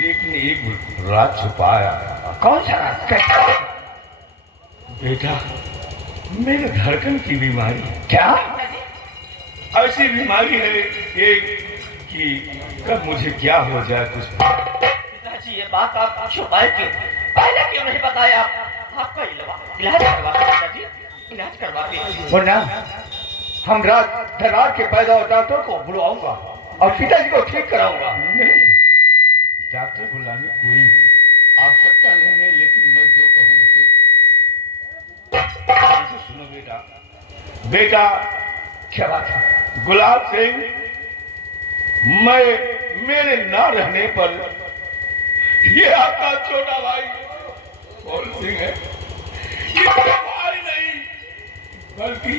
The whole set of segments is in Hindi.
लेकिन एक राज छुपाया। कौन सा राज? कैसा? बेटा, मेरे धड़कन की बीमारी। क्या? ऐसी बीमारी है एक कि कब मुझे क्या हो जाए कुछ। पिताजी, ये बात आप छुपाए क्यों? पहले क्यों नहीं बताया? आपका इलाज करवाते पिताजी, इलाज करवाते। वरना हम रात के पैदा और डॉक्टर को बुलवाऊंगा और पिताजी को ठीक कराऊंगा। नहीं, डॉक्टर बुलाने कोई आवश्यकता नहीं है, लेकिन मैं जो कहूँ उसे सुनो बेटा। बेटा, क्या बात है? गुलाब सिंह, मेरे ना रहने पर ये आपका छोटा भाई कौन सिंह है, ये भाई नहीं बल्कि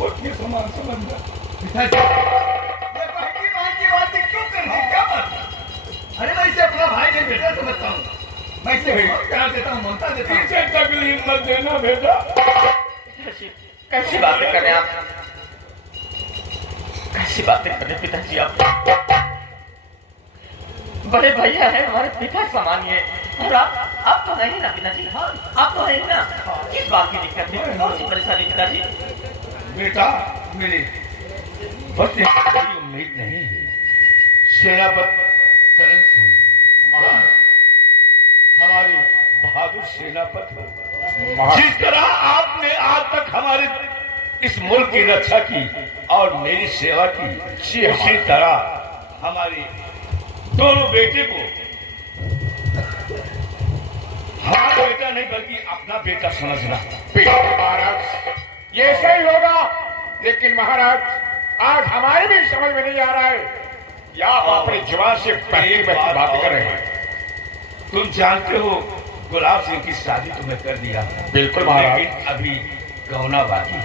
उसके समान समझना। पिताजी, ये बहकी माँ की बातें क्यों कर रही? क्या बात है? अरे मैं इसे अपना भाई नहीं बेटा समझता हूँ। मैं इसे प्यार देता हूँ, ममता देता हूँ। इसे तकलीफ मत देना बेटा। कैसी बातें कर रहे हैं आप? कैसी बातें कर रहे हैं पिताजी आप? बड़े भैया है, हमारे पिता समान है। और आप तो नहीं ना पिताजी? हाँ, आप तो नहीं ना? किस बात की दिक्कत है? कौन सी परेशानी पिताजी? बेटा, मेरी बस कोई उम्मीद नहीं है। सेनापति करण सिंह महान, हमारे बहादुर सेनापति हो। जिस तरह आपने आज तक हमारे इस मुल्क की रक्षा की और मेरी सेवा की, उसी तरह हमारे दोनों बेटे को हमारा बेटा नहीं बल्कि अपना बेटा समझना। महाराज, ये सही होगा, लेकिन महाराज आज हमारे भी समझ में नहीं आ रहा है या आप अपनी जुबान से पहली बात कर रहे हैं। तुम जानते हो गुलाब सिंह की शादी तुम्हें कर दिया। बिल्कुल महाराज। लेकिन अभी गौना बाकी है।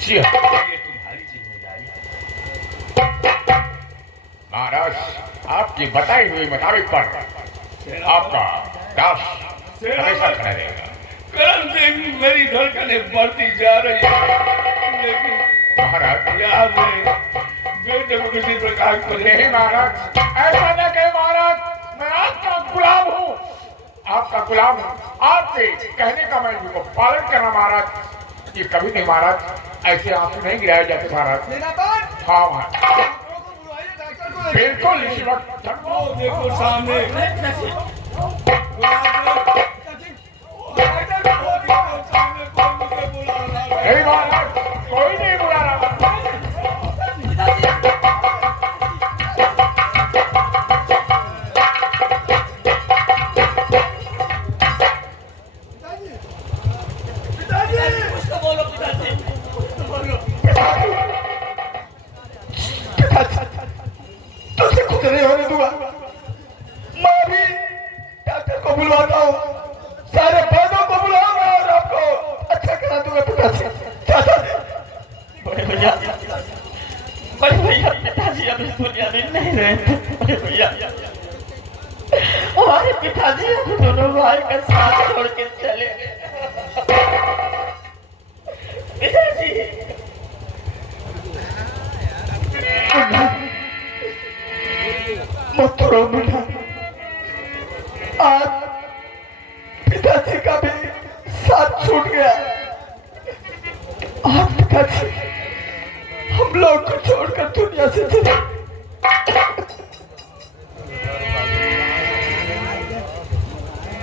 जी हाँ ये तुम्हारी जिम्मेदारी है। महाराज, आपकी बताई हुई मुताबिक पर आपका दास हमेशा खड़ा रहेगा। करण सिंह, मेरी धड़कनें बढ़ती जा रही है, लेकिन महाराज याद है बेटे को किसी प्रकार को नहीं महाराज, ऐसा न कहे महाराज, मैं आपका गुलाम हूँ, आपका गुलाम हूँ। आपके कहने का मैं इनको पालन करना महाराज, ये कभी नहीं महाराज, ऐसे आंसू नहीं गिराए जाते महाराज। सेनापति, हाँ महाराज, डॉक्टरों को बुलवाइए, डॉक्टर को लेकर। बिल्कुल इसी वक्त देखो सामने पिताजी, डॉक्टर को बुलवाइए। सामने कोई मुझे बुला रहा है। नहीं महाराज, कोई नहीं बुला रहा। तुझसे कुछ नहीं होने दूंगा। मैं अभी डॉक्टर को बुलवाता हूँ, सारे पैदों को बुलाऊंगा और आपको अच्छा करा दूंगा पिताजी। बड़े भैया, पिताजी अभी इस दुनिया में नहीं रहे। बड़े भैया, हमारे पिताजी अभी दोनों भाई का साथ छोड़ के चले गए। पिताजी, मत रो बेटा, आज पिताजी का भी साथ छूट गया। आज पिताजी हम लोग को छोड़कर दुनिया से चले।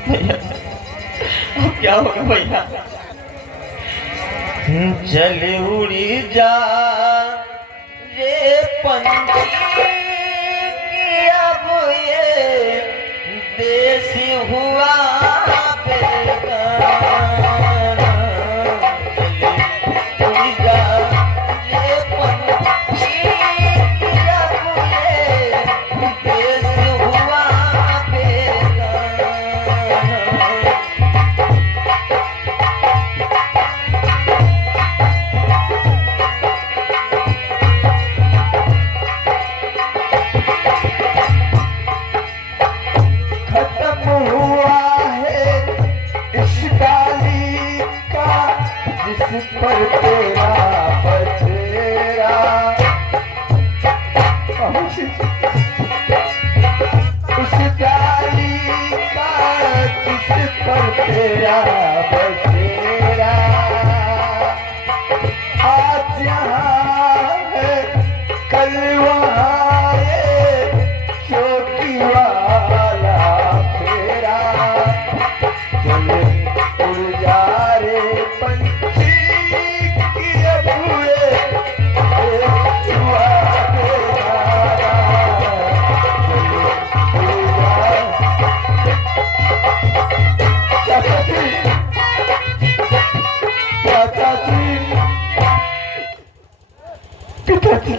भैया, अब क्या होगा भैया? चल उड़ी जा रे पंछी, अब ये देश हुआ बेगाना। उड़ जा रे पंछी, अब ये देश हुआ बेगाना। पर तेरा बसेरा, उस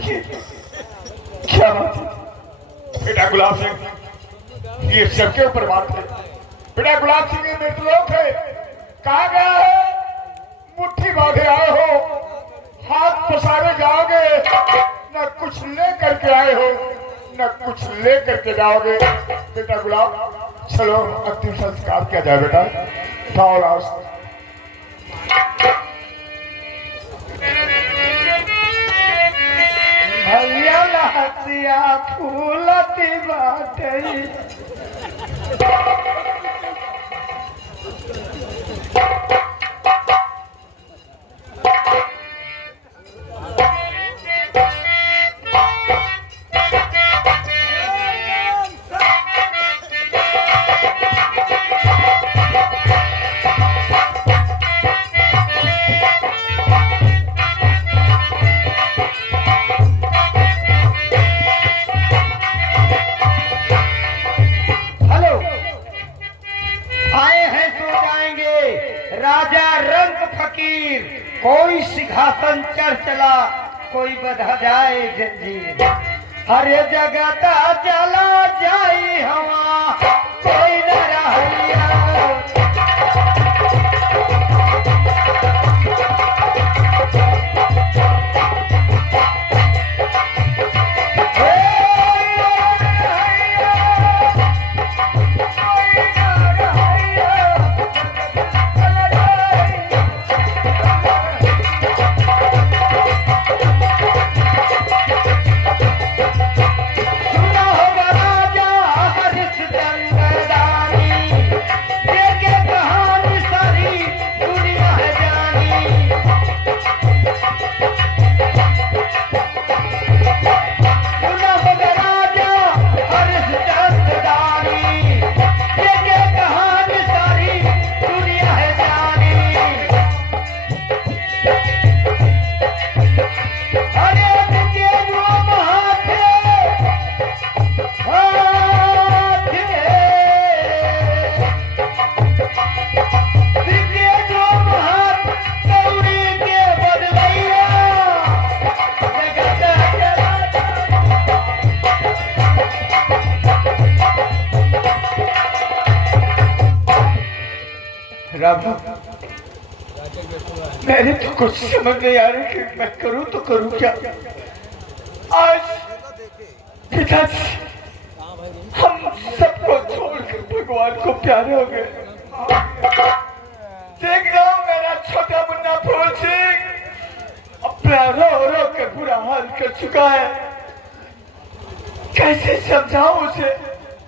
देखिए क्या बात है। बेटा गुलाब सिंह, ये सबके ऊपर बात है। बेटा गुलाब सिंह, ये मृतलोक है, कहाँ गया है? मुट्ठी बांधे आए हो, हाथ पसारे जाओगे, न कुछ ले करके आए हो, न कुछ ले करके जाओगे। बेटा गुलाब, चलो अंतिम संस्कार किया जाए। बेटा उठाओ लाश। भैया लहसिया फूलती बाटे। कोई सिंहासन चढ़ चला, कोई बधा जाए जंजीर। हर जगता चला जाई हवा, कोई न रहिया। मैंने तो कुछ समझ नहीं आ रहा कि मैं करूं तो करूं क्या। आज पिताजी हम सबको छोड़कर भगवान को प्यारे हो गए। देख रहा हूं मेरा छोटा मुन्ना फूल सिंह अपना रो रो कर बुरा हाल कर चुका है। कैसे समझाऊं उसे?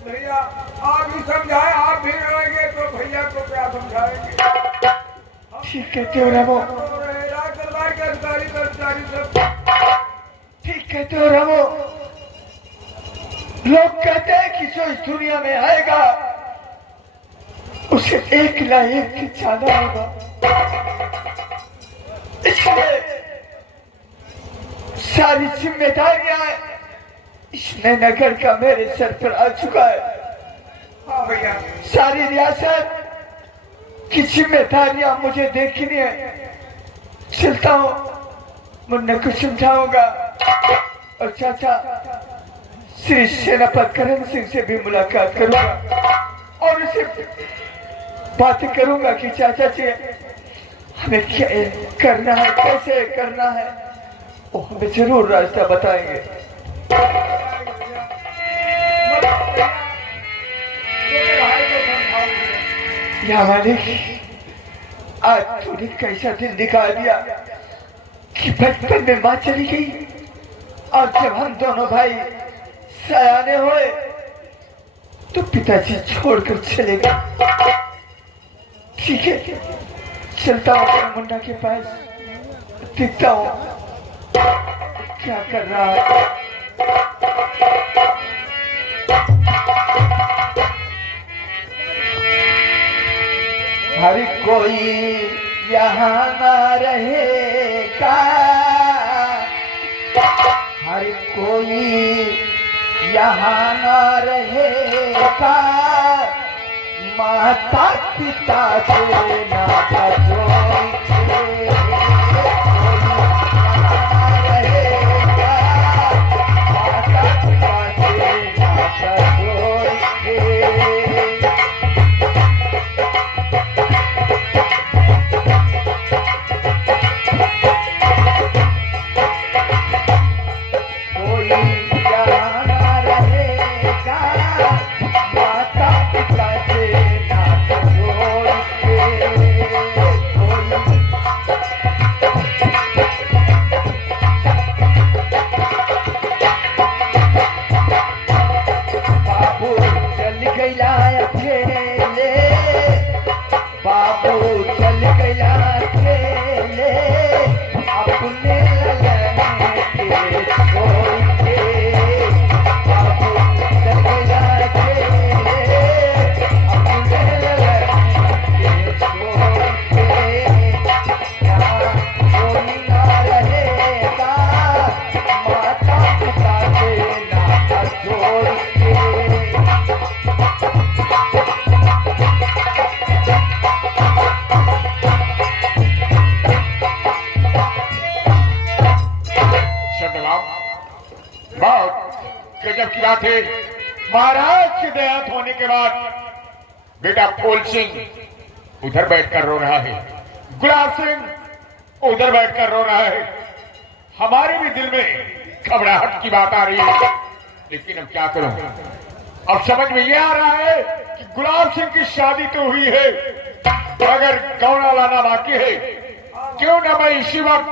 भैया आप ही समझाए, आप भी रहेंगे तो भैया को क्या समझाएंगे। ठीक कहते हो रमो, ठीक कहते हो रमो। लोग कहते हैं कि जो इस दुनिया में आएगा उसे एक ना एक की जाना होगा। इसलिए सारी जिम्मेदारियां इसमें नगर का मेरे सर पर आ चुका है। हाँ भैया, सारी रियासत की जिम्मेदारियां मुझे देखनी है। चलता हूँ, मुन्ने को समझाऊंगा और चाचा श्री सेनापति करण सिंह से भी मुलाकात करूंगा और उसे बात करूंगा कि चाचा जी हमें क्या करना है, कैसे करना है, वो हमें जरूर रास्ता बताएंगे। या मालिक, आज तूने कैसा दिन दिखा दिया कि बचपन में माँ चली गई और जब हम दोनों भाई सयाने हुए तो पिताजी छोड़कर चले गए। ठीक है, चलता हूँ अपने मुन्ना के पास, देखता हूँ क्या कर रहा है। हर कोई यहाँ न रहेगा, हर कोई यहाँ न रहेगा, माता पिता से नाता जोड़ के कोई यहाँ न रहेगा। बहुत गजब की बात है। महाराज के देहांत होने के बाद बेटा फूल सिंह उधर बैठकर रो रहा है, गुलाब सिंह उधर बैठकर रो रहा है। हमारे भी दिल में घबराहट की बात आ रही है, लेकिन अब क्या करूं। अब समझ में ये आ रहा है कि गुलाब सिंह की शादी तो हुई है, मगर गौना लाना बाकी है। क्यों ना मैं इसी वक्त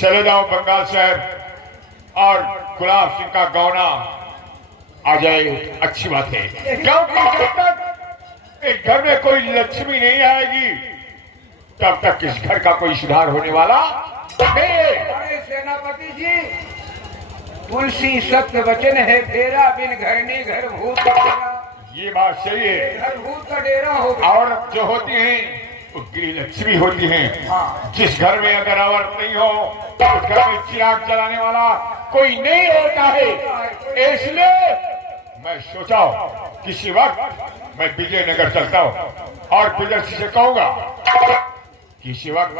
चले जाऊं बंगाल शहर और गुलाब सिंह का गौना आ जाए, अच्छी बात है। क्योंकि जब तक एक घर में कोई लक्ष्मी नहीं आएगी तब तक इस घर का कोई सुधार होने वाला नहीं है। अरे सेनापति जी, तुलसी सत्य वचन है, फेरा बिन घर नहीं घर भूत का डेरा। ये बात सही है। घर भूत का डेरा हो गया। औरत जो होती हैं वो गृह लक्ष्मी होती हैं। हाँ। जिस घर में अगर औरत नहीं हो तो उस घर में चिराग जलाने वाला कोई नहीं होता है। इसलिए मैं सोचा किसी वक्त मैं विजयनगर चलता हूँ और विजय से कहूंगा किसी वक्त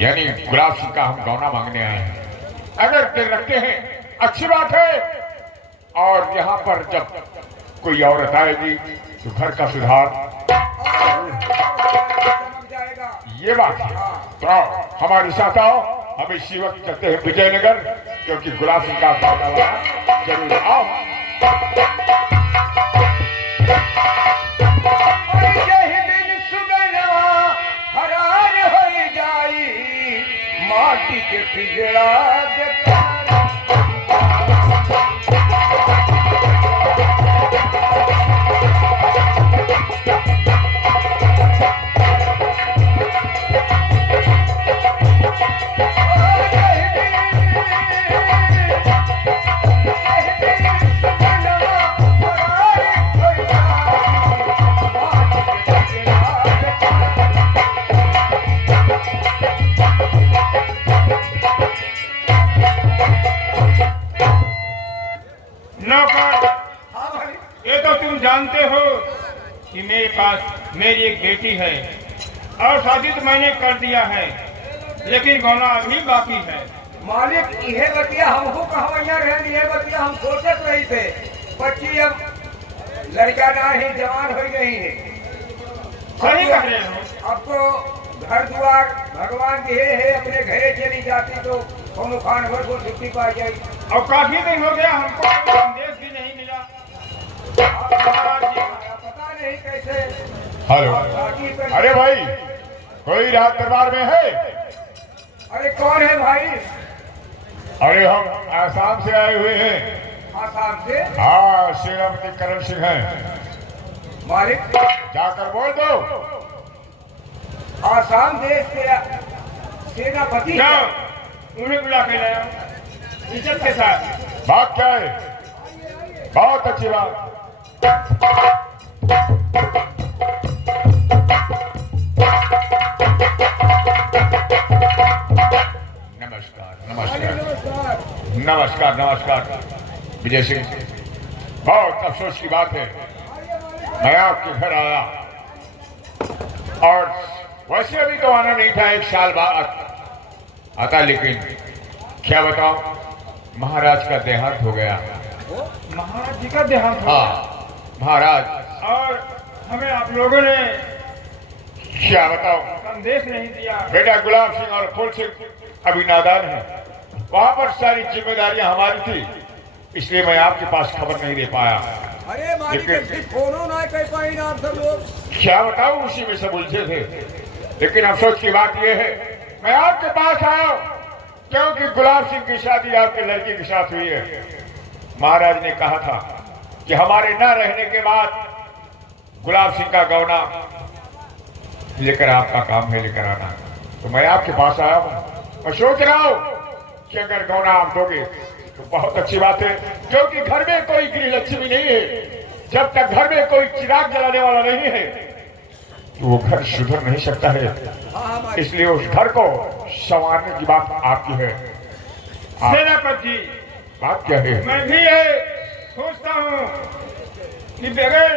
यानी गुलाब सिंह का हम गौना मांगने आए हैं। अगर दिल रखते हैं अच्छी बात है, और यहाँ पर जब कोई औरत आएगी तो घर का सुधार चमक जाएगा। ये बात है। तो आओ हमारे साथ आओ, हम इसी वक्त चलते हैं विजयनगर, क्योंकि गुलाब सिंह का गौना वाला जरूर। आओ माटी के पिजड़ा जानते हो कि मेरे पास मेरी एक बेटी है और शादी तो मैंने कर दिया है, लेकिन गौना अभी बाकी है। मालिक यह बतिया हमको कहवैया रहे, यह बतिया हम सोचत रही थे। बच्ची अब लड़का ना ही जवान हो गई है। सही कह रहे हो। अब तो घर द्वार भगवान दिए है, अपने घरे चली जाती तो कोनो खानवर को छुट्टी पा जाए। और काफी दिन हो गया, हमको संदेश भी नहीं मिला। पता नहीं कैसे। हेलो, अरे भाई कोई रात दरबार में है? अरे कौन है भाई? अरे हम आसाम से आए हुए हैं। आसाम से? हाँ, सेनापति करण सिंह हैं। मालिक जाकर बोल दो। आसाम देश के सेनापति उन्हें बुला के लाया इज्जत के साथ। बात क्या है? बहुत अच्छी बात। नमस्कार नमस्कार नमस्कार नमस्कार विजय सिंह, बहुत अफसोस की बात है, मैं आपके घर आया और वैसे अभी तो आना नहीं था, 1 साल बाद आता, लेकिन क्या बताओ महाराज का देहांत हो गया। महाराज जी का देहांत हो गया? हाँ महाराज। और हमें आप लोगों ने क्या बताओ संदेश नहीं दिया। बेटा गुलाब सिंह और फूल सिंह अभी नादान है, वहां पर सारी जिम्मेदारियां हमारी थी, इसलिए मैं आपके पास खबर नहीं दे पाया। अरे मालिक फोनो ना कर पाई ना आप सब लोग। क्या बताऊं, उसी में सब उलझे थे, लेकिन अफसोस की बात यह है मैं आपके पास आया क्योंकि गुलाब सिंह की शादी आपके लड़के के साथ हुई है। महाराज ने कहा था कि हमारे न रहने के बाद गुलाब सिंह का गौना लेकर आपका काम है लेकर आना, तो मैं आपके पास आया हूँ। मैं सोच रहा हूँ कि अगर गौना आप दोगे तो बहुत अच्छी बात है, क्योंकि घर में कोई गृह लक्ष्मी नहीं है। जब तक घर में कोई चिराग जलाने वाला नहीं है तो वो घर सुधर नहीं सकता है, इसलिए उस घर को संवारने की बात आपकी है। सेनापति, बात क्या है? मैं भी ये सोचता हूँ कि बगैर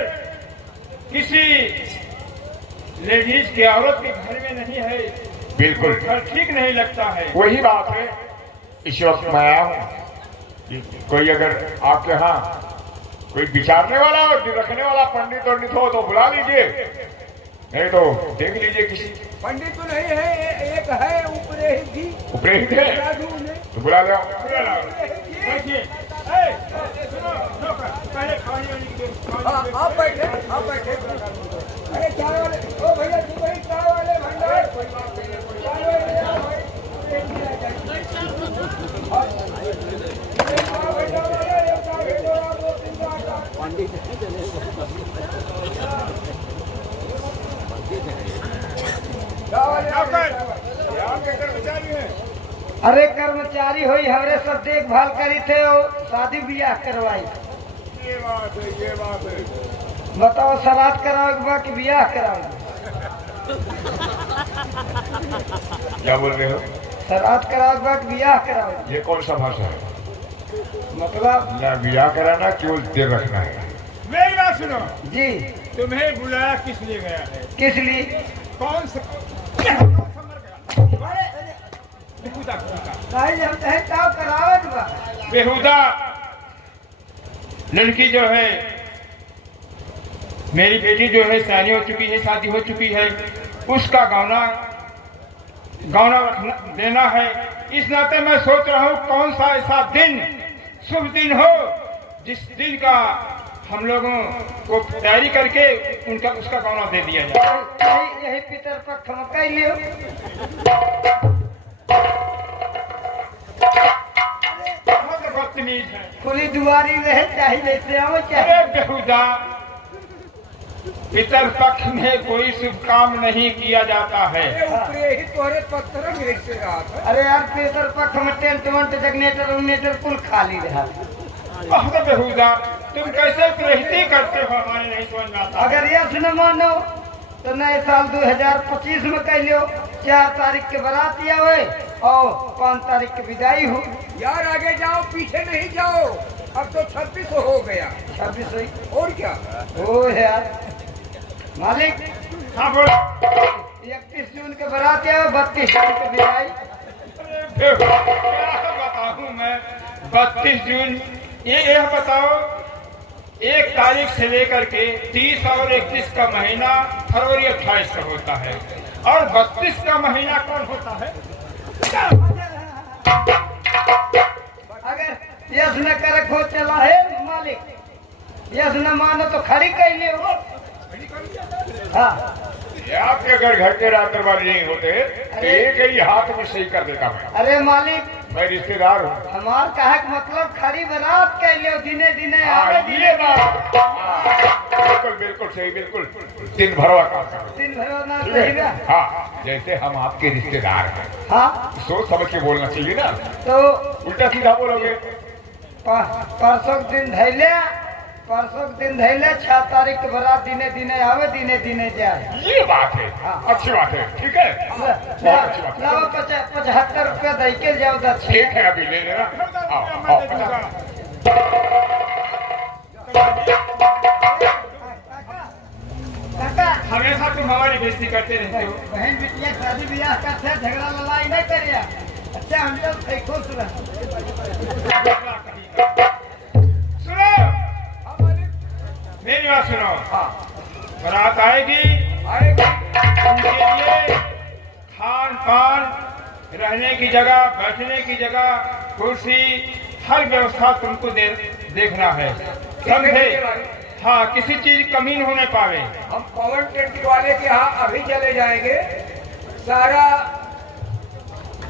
किसी लेडीज की औरत के घर में नहीं है, बिल्कुल घर ठीक नहीं लगता है। वही बात है, इस वक्त मैं आया हूँ कोई अगर आपके यहाँ कोई विचारने वाला हो, रखने वाला पंडित वंडित हो तो बुला लीजिए, नहीं तो देख लीजिए किसी। पंडित तो नहीं है, एक है ऊपरे ही उपरेत है तो बुला लो। बैठिए। सुनो नौकर, पहले खाने वाली की आप बैठे अरे चाय वाले, ओ भैया तू भाई चाय वाले भंडार चाय वाले कर्मचारी है। अरे कर्मचारी होई हमरे सब देखभाल करी थे और शादी ब्याह करवाई। ये बात है। बताओ श्राद्ध कराओगे बा कि ब्याह कराओगे? क्या बोल रहे हो? श्राद्ध कराओगे बा कि ब्याह कराओगे? ये कौन सा भाषा है? मतलब ना ब्याह कराना, केवल देर रखना है। मेरी बात सुनो, जी तुम्हें बुलाया किस लिए गया है? किस लिए? कौन सा नहीं हम कहे ताव करावत बा। बेहुदा लड़की जो है, मेरी बेटी जो है शादी हो चुकी है, शादी हो चुकी है, उसका गौना रखना देना है। इस नाते मैं सोच रहा हूँ कौन सा ऐसा दिन, शुभ दिन हो जिस दिन का हम लोगों को तैयारी करके उसका गौना दे दिया जाए। यही पितर पक्ष हम कह लियो। बहुत बदतमीज है। खुली दुआरी रहे चाहिए, जैसे आओ चाहे। अरे बेहुदा, पितर पक्ष में कोई शुभ काम नहीं किया जाता है। ऊपरे ही तोरे पत्थर में से रहा था। अरे यार पितर पक्ष में टेंट वेंट जगनेटर उगनेटर कुल खाली रहा। बहुत बेहुदा, तुम कैसे प्रहिती करते हो, हमारे नहीं समझ में आता। अगर यस न मानो तो नए साल 2025 में कह लियो 4 तारीख के बाराती आवे और 5 तारीख की विदाई हो। यार आगे जाओ, पीछे नहीं जाओ। अब तो 26 हो गया। 26 हुई। और क्या? ओ यार मालिक, हाँ बोलो। 31 जून के बाराती आवे, 32 जून की विदाई। क्या बताऊं मैं? 32 जून, ये बताओ, 1 तारीख से लेकर के 30 और 31 का महीना फरवरी 28 का होता है, और 32 का महीना कौन होता है? अगर यस न करे खो चला है मालिक, यस न मानो तो खड़ी कर लियो। हाँ ये आपके अगर घर के रात दरबार नहीं होते तो एक ही हाथ में सही कर देता मैं। अरे मालिक, मैं रिश्तेदार हूँ। हमार कहे का मतलब खड़ी बारात कह लियो, दिने दिने आवे ये दिने बात बिल्कुल बिल्कुल सही, बिल्कुल दिन भरवा काम करो। दिन भर ना ठीक सही है? बा। हाँ, जैसे हम आपके रिश्तेदार हैं, हाँ सोच समझ के बोलना चाहिए ना। तो उल्टा सीधा बोलोगे। परसों के दिन धैले 6 तारीख के बारात दिने दिने आवे दिने दिने जाए। ये बात है, हाँ। अच्छी बात है, ठीक है, बहुत अच्छी बात है। लाओ 75 रुपया दे के जाओ दक्षिण। ठीक है, अभी ले लेना। आओ, आओ, काका, हमेशा तुम हमारी बेइज्जती करते रहते हो। बहन बिटिया शादी ब्याह करते झगड़ा लड़ाई नहीं करिया। अच्छा हम लोग खुश रह। सुनो, मेरी बात सुनो। बारात आएगी, उनके लिए खान पान, रहने की जगह, बैठने की जगह, कुर्सी, हर व्यवस्था तुमको देखना है, समझे? हाँ, किसी चीज कमी न होने पावे। हम पवन टेंट वाले के यहाँ अभी चले जाएंगे। सारा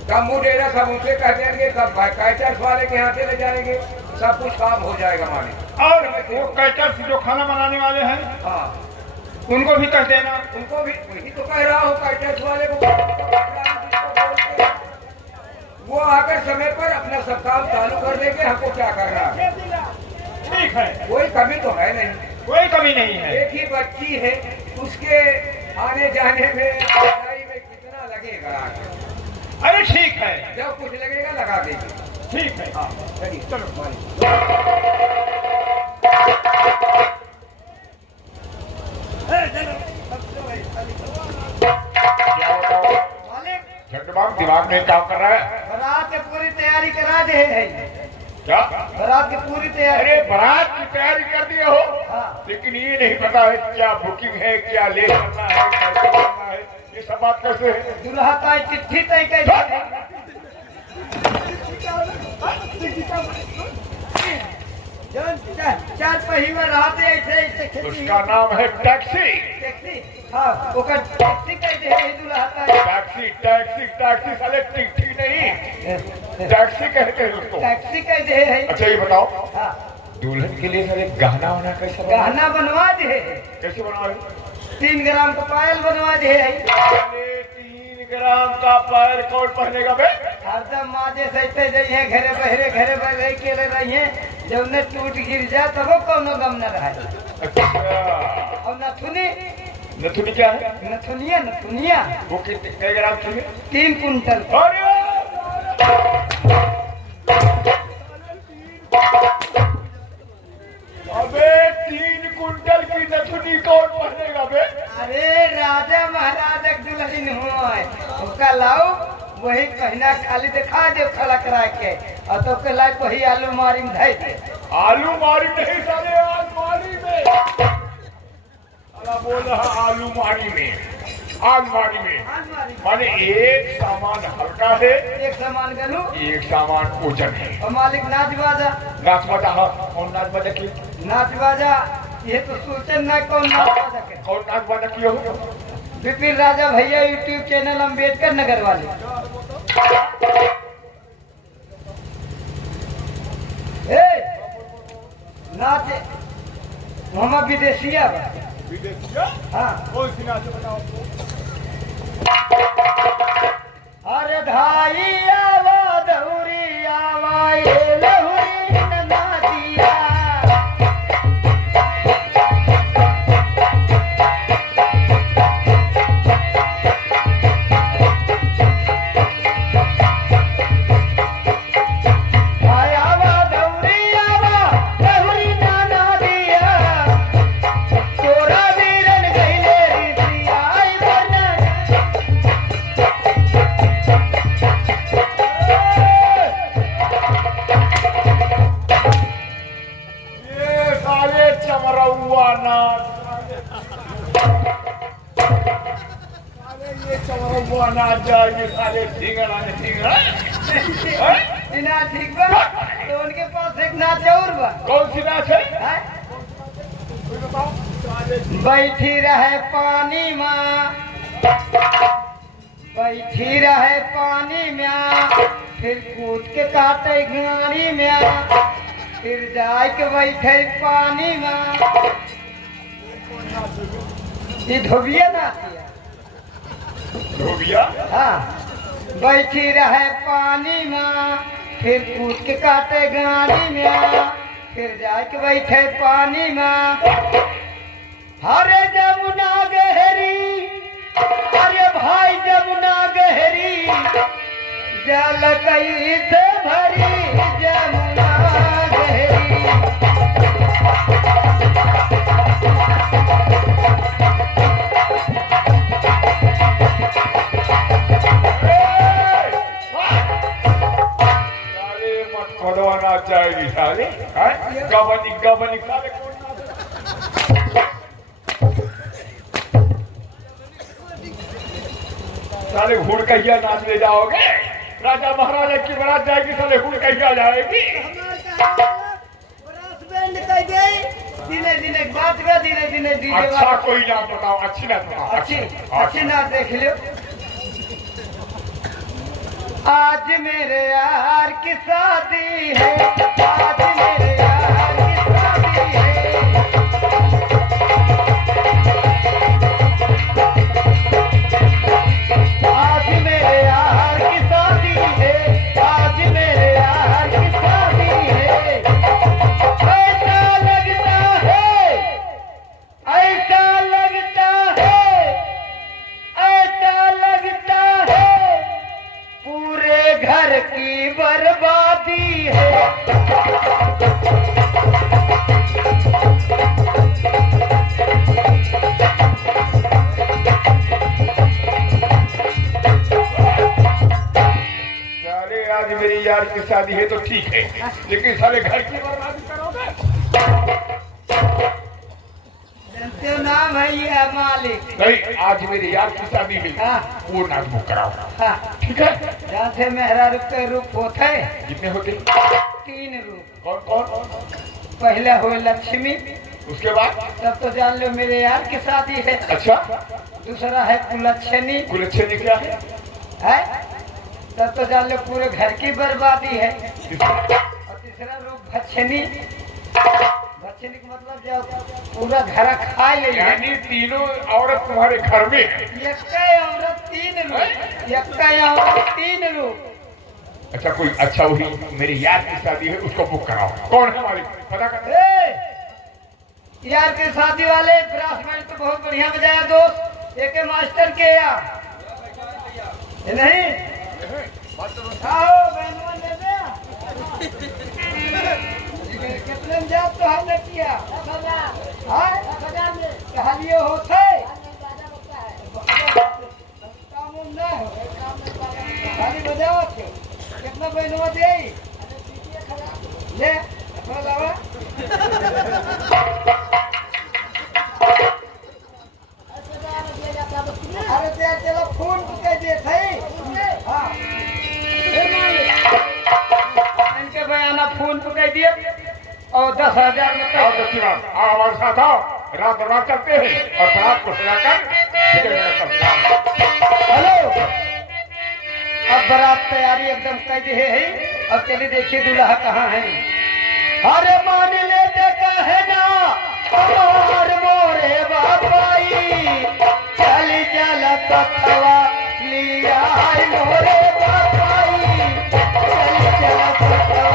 तम्बू डेरा सब उनसे कह देंगे, सब कैटर्स वाले के यहाँ चले जाएंगे, सब कुछ काम हो जाएगा मालिक। और वो कैटर्स जो खाना बनाने वाले हैं, हाँ, उनको भी कह देना। उनको भी वही तो कह रहा हूँ, कैटर्स वाले को वो आकर समय पर अपना सब काम चालू कर देंगे। हमको क्या करना है? ठीक है, कोई कमी तो है नहीं। कोई कमी नहीं है। एक ही बच्ची है, उसके आने जाने में पढ़ाई में कितना लगेगा? अरे ठीक है, जब कुछ लगेगा लगा देंगे। ठीक है। हाँ चलिए, चलो मालिक। क्या बताओ? मालिक, झंडबाग दिमाग में काम कर रहा है। बारात की पूरी तैयारी करा दे है। क्या? बारात की पूरी तैयारी। अरे बारात की तैयारी कर दिए हो, हाँ। लेकिन ये नहीं पता है क्या बुकिंग है, क्या ले करना है, कैसे करना है, ये सब बात कैसे है? दुल्हा का चिट्ठी तय कैसे? चार पहिया रहते ऐसे ऐसे खेती। उसका नाम है टैक्सी। टैक्सी। हाँ, ओकर टैक्सी कहते हैं दुल्हा का। टैक्सी टैक्सी टैक्सी साले टिकठी नहीं, टैक्सी कहते हैं उसको। टैक्सी कहते हैं। अच्छा ये बताओ, हाँ, दुल्हन के लिए साले गहना वहना कैसे गहना बनवा दे। कैसे बनवा 3 ग्राम का पायल बनवा दे। 3 ग्राम का पायल कौन पहनेगा बे? हरदम माजे सहते रहिए, घरे बहरे के रहिए, जब न टूट गिर जा तब कौनो गम न रहे। अच्छा, और नथुनी, नथुनी क्या है? नथुनिया वो कितने ग्राम की? 3 कुंटल। अरे अबे 3 कुंटल की नथुनी कौन पहनेगा बे? अरे राजा महाराजा दुल्हन हो उसका लाओ, वही कहना खाली दिखा दे खड़ा करा के, और तो के लायक वही आलू मारी में धै दे। आलू मारी नहीं साले, आलमारी में। अला बोल रहा आलू मारी में, आलमारी में। माने एक सामान हल्का है, एक सामान गलू एक सामान ओजन है। और मालिक नाच बाजा। नाच बजा, हाँ कौन नाच बजा की? नाच बाजा ये तो सोचे ना कौन नाच बाजा के। कौन नाच बजा किया हो? विपिन राजा भैया यूट्यूब चैनल अम्बेडकर नगर वाले। ए नाच वहाँ विदेशिया बा। विदेशिया? हाँ, कौन सी नाच बताओ? अरे धाई आवा दौरी आवा ये लहुरी नाचिया। तो उनके पास एक नाच और बा। कौन सी नाच है? हैं? बैठी रहे पानी में, बैठी रहे पानी में, फिर कूद के काटे घानी में, फिर जाए के बैठे पानी में। ये धोबिया नाची है। धोबिया? हाँ, बैठी रहे पानी में, फिर कूद के काटे गानी में, फिर जाके बैठे पानी में। हरे जमुना गहरी, अरे भाई जमुना गहरी, जल कई से भरी जमुना गहरी। खोलवाना चाहिए साले, गबनी गबनी साले साले हुड़ कहिया नाच ले जाओगे? राजा महाराजा की बारात जाएगी, साले हुड़ कहिया जाएगी? दिने दिने बात में दिने दिने डीजे अच्छा कोई नाच बताओ, अच्छी नाच बताओ। अच्छी नाच देख लो। आज मेरे यार की शादी है, आज मेरे यार की शादी है। आज मेरे यार की शादी है, आज मेरे यार की शादी है। ऐसा लगता है, ऐसा लगता है, ऐसा लगता है पूरे घर की बर्बादी है। अरे आज मेरी यार की शादी है तो ठीक है, लेकिन सारे घर की बर्बादी करोगे। जानते हो नाम है ये मालिक। नहीं, आज मेरे यार की शादी है, हाँ। वो नाच बुक कराओ। हाँ। ठीक है? जानते मेहरा रूप के रूप होते है कितने होते? 3 रूप। कौन कौन? पहला हुए लक्ष्मी, उसके बाद? तब तो जान लो मेरे यार की शादी है। अच्छा, दूसरा है कुलच्छनी कुलच्छनी क्या है? है, तब तो जान लो पूरे घर की बर्बादी है। और तीसरा रूप भक्षनी, भक्षनी का मतलब जब पूरा घर खा ले। यानी तीनों औरत तुम्हारे घर में है। औरत 3 रूप, औरत 3 रूप। अच्छा, कोई अच्छा हुई मेरी यार की शादी है, उसको बुक कराओ। कौन है मालिक, पता कर। यार की शादी वाले ब्रास बैंड तो बहुत बढ़िया बजाया दोस्त, एक मास्टर के यार नहीं आओ बहनों ले दे। कितने में जात तो हमने किया कहालियो होते खाली बजाओ थे। कितना बहनों दे ले लावा। अरे ते चलो फोन के दे थे। हाँ इनके बयाना फोन पे कह दिए और 10,000 में आओ दक्षिण आओ, हमारे साथ आओ, रात दरबार चलते हैं और रात को सजाकर हेलो। अब बारात तैयारी एकदम कर दी है। अब चलिए देखिए दूल्हा कहाँ है। अरे मान ले है ना और मोरे बापाई चल चल पथवा लिया मोरे बापाई चल चल पथवा।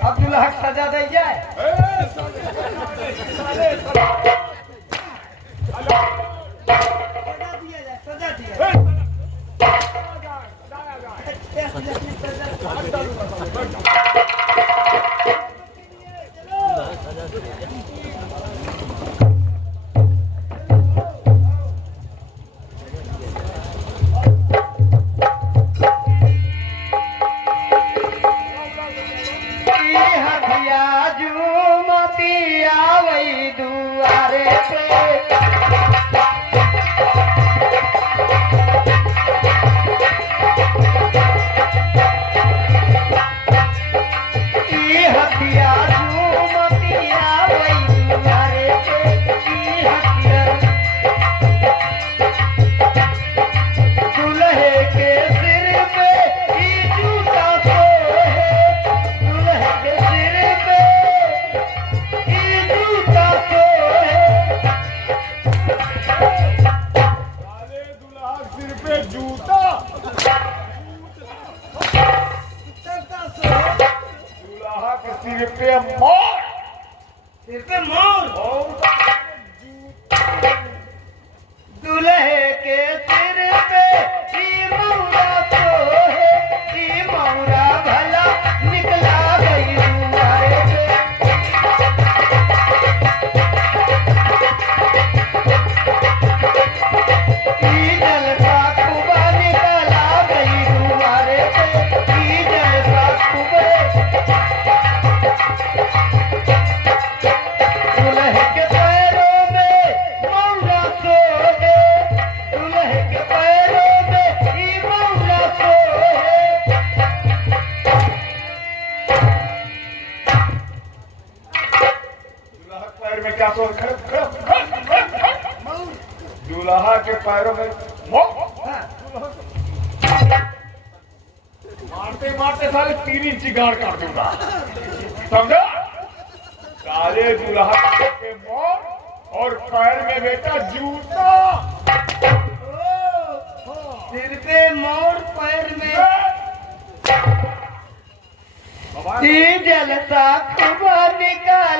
अब्दुल्ला हक सजा दे जाए। सजा दिया सिर पे मोर दूल्हे के सिर पे मोरा सोहे। तोड़ दूल्हा के पैरों में मारते मारते साले 3 इंची गाड़ काट दूंगा, समझा? साले दूल्हा के मोर और पैर में बेटा जूता। सिर पे मोर, पैर में जलता खूब निकाल